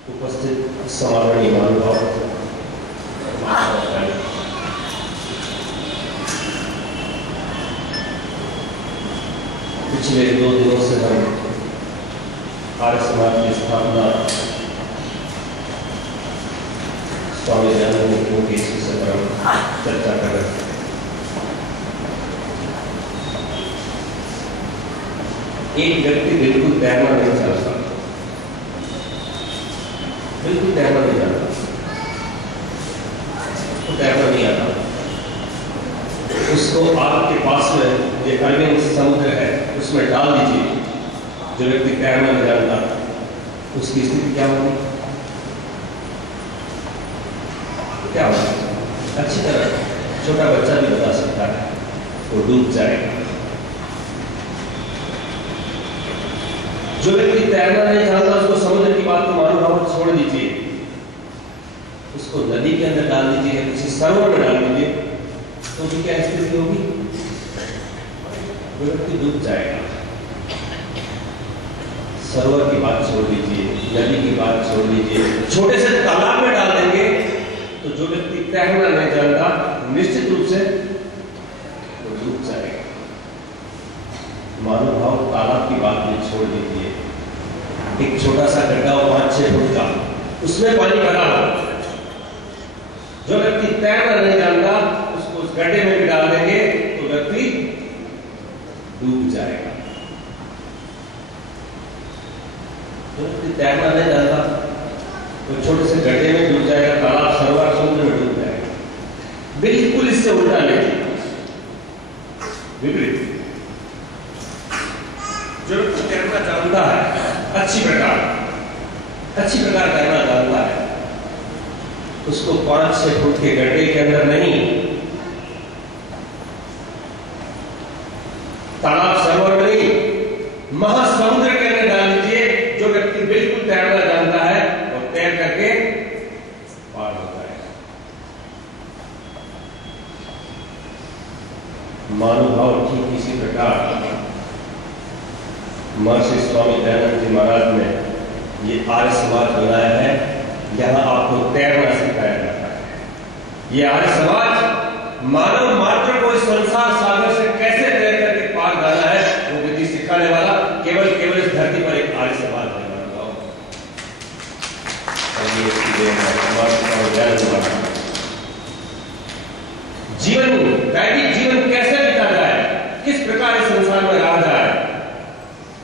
उपस्थित समारोह महानुभाव, पिछले 2 दिनों से हम आर्य समाज की स्थापना स्वामी दयानंद गुरु के इस विषय पर हम चर्चा कर रहे थे। एक व्यक्ति बिल्कुल तैरना नहीं जानता, बिल्कुल तैरना नहीं जानता, उसको तैरना नहीं आता। उसको आपके पास में जो अरविंद समुद्र है उसमें डाल दीजिए, जो व्यक्ति तैरना नहीं जानता उसकी स्थिति क्या होगी? क्या होगी? अच्छी तरह छोटा बच्चा भी बता सकता है, वो डूब जाएगा। जो व्यक्ति तैरना नहीं जानता उसको समुद्र की बात को महानुभाव छोड़ दीजिए, उसको नदी के अंदर डाल दीजिए, किसी सरोवर में डाल दीजिए, तो उसकी क्या स्थिति होगी? वो व्यक्ति डूब जाएगा। सरोवर की बात छोड़ दीजिए, नदी की बात छोड़ दीजिए, छोटे से तालाब में डाल देंगे तो जो व्यक्ति तैरना नहीं जानता निश्चित रूप से वो डूब जाएगा। महानुभाव तालाब की बात भी छोड़ दीजिए, एक छोटा सा गड्ढा हो 5-6 फुट का, उसमें पानी भरा हो, जो व्यक्ति तैरना नहीं जानता उसको उस गड्ढे में भी डाल देंगे तो व्यक्ति डूब जाएगा। जो व्यक्ति तैरना नहीं जानता तो छोटे से गड्ढे में डूब जाएगा, तालाब सरोवर समुद्र में डूब जाएगा। बिल्कुल इससे उल्टा नहीं, विपरीत। जो तैरना जानता है अच्छी प्रकार तैरना जानता है, उसको 5-6 फुट के गड्ढे के अंदर नहीं, तालाब सरोवर में नहीं, महासमुद्र के अंदर डाल दीजिए। जो व्यक्ति बिल्कुल तैरना जानता है और तैर करके पार होता है। महानुभाव ठीक इसी प्रकार महर्षि स्वामी दयानंद जी महाराज ने ये आर्य समाज बनाया है, यहाँ आपको तैरना सिखाया जाता है। ये आर्य समाज मानव मात्र को इस संसार सागर से कैसे तैर करके पार डाला है वो विधि सिखाने वाला केवल इस धरती पर एक आर्य समाज है। जीवन, वैदिक जीवन कैसे बिता जाए, किस प्रकार इस संसार में रहा जाए,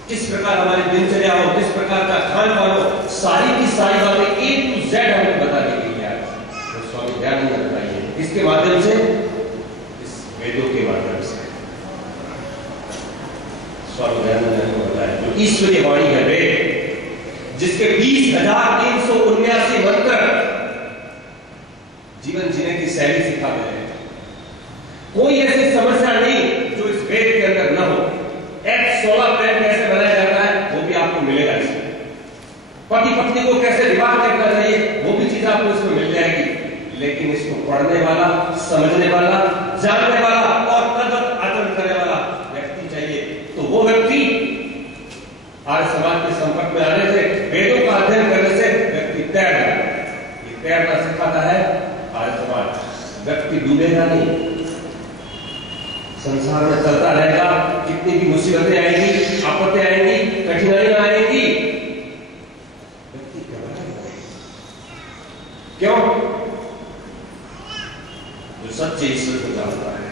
किस प्रकार हमारी दिनचर्या हो, किस प्रकार का खान पान हो, सारी की सारी बातें A to Z हमें बताने के लिए आए तो स्वामी दयानंद ने बताइए। इसके माध्यम से, इस वेदों के माध्यम से स्वामी दयानंद ने बताया, जो ईश्वरीय वाणी है वेद, जिसके 20,379 मंत्र जीवन जीने की शैली सिखाते हैं। कोई ऐसी समस्या नहीं जो इस वेद के अंदर न हो। F16 प्रेम कैसे बनाया जाता है वो भी आपको मिलेगा इसमें। पति पत्नी को कैसे विवाह करना चाहिए वो भी चीज आपको इसमें मिल जाएगी। लेकिन इसको पढ़ने वाला, समझने वाला, जानने वाला और तद्वत आचरण करने वाला व्यक्ति चाहिए। तो वो व्यक्ति आर्य समाज के संपर्क में आने से, वेदों का अध्ययन करने से व्यक्ति तैरना सिखाता है आर्य समाज। व्यक्ति डूबेगा नहीं, संसार में चलता रहेगा, कितनी भी मुसीबतें आएंगी, आपत्तियां आएंगी, कठिनाइयां आएंगी, व्यक्ति घबराएगा। क्यों? जो सच्चे ईश्वर को जानता है,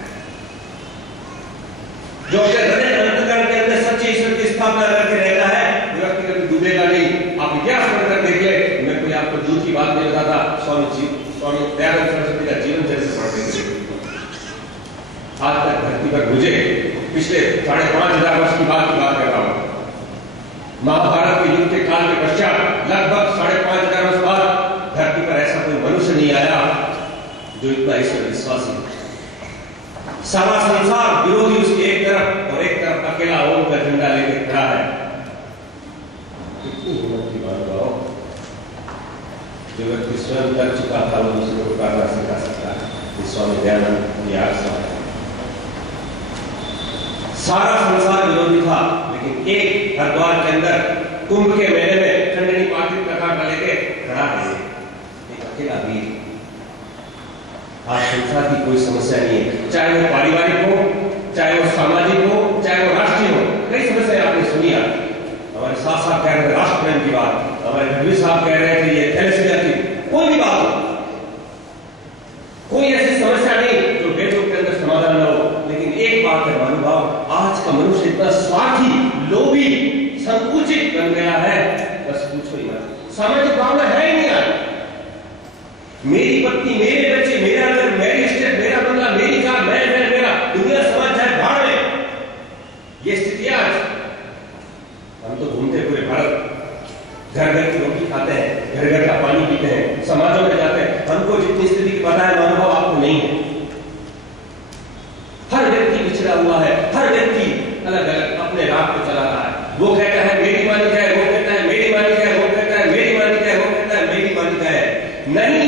जो अपने हृदय अंतकरण के अंदर सच्चे ईश्वर की स्थापना करके रहता है, वो व्यक्ति कभी डूबेगा नहीं। आप इतिहास पढ़कर देखिए, मैं कोई आपको झूठ की बात नहीं बताता। स्वामी दयानंद सरस्वती का जीवन चरित्र पढ़ देखिए, आज तक धरती पर मुझे पिछले 5,500 वर्ष की बात कर रहा हूं। महाभारत के युद्ध के काल के पश्चात लगभग 5,500 वर्ष बाद धरती पर ऐसा कोई मनुष्य नहीं आया जो इतना ईश्वर विश्वासी हो। सारा संसार विरोधी उसकी एक तरफ और एक तरफ अकेला ओम का झंडा लेकर खड़ा है। कितनी हिम्मत की बात बताओ, जो व्यक्ति स्वयं कर चुका था वो दूसरे को करना सिखा सकता है। स्वामी दयानंद यार सारा संसार विरोधी था, लेकिन एक हरिद्वार के अंदर कुंभ के मेले में खंडनी पार्थिव कथा का लेके आज संसार की कोई समस्या नहीं है, चाहे वो पारिवारिक हो, चाहे वो सामाजिक हो, चाहे वो राष्ट्रीय हो। कई समस्याएं आपने सुनी। हमारे साथ कह रहे थे राष्ट्र प्रेम की बात, हमारे गढ़वी साहब कह रहे थे ये थैलेसीमिया की, कोई भी बात हो, कोई ऐसी समस्या नहीं जो बेटों के अंदर समाधान न हो। लेकिन एक बात है महानुभाव, आज का मनुष्य इतना स्वार्थी, लोभी, संकुचित बन गया है, बस पूछो ही मत। सामाजिक भावना है ही नहीं आज। मेरी पत्नी, मेरे बच्चे, मेरा घर, मेरी स्टेट, मेरा बंगला, मेरी कार, मेरा, दुनिया समाज जाए भाड़ में, ये स्थिति आज। हम तो घूमते पूरे भारत, घर घर की रोटी खाते हैं, घर घर का पानी पीते हैं, समाजों में जाते हैं, हमको जितनी स्थिति पता है महानुभाव आपको नहीं है। हर व्यक्ति पिछड़ा हुआ है, हर व्यक्ति अलग अलग अपने राह पे चला रहा है। वो कहता है मेरी मालिक है, वो कहता है मेरी मालिक है, वो कहता है मेरी मालिक है, वो कहता है मेरी मालिक है। नहीं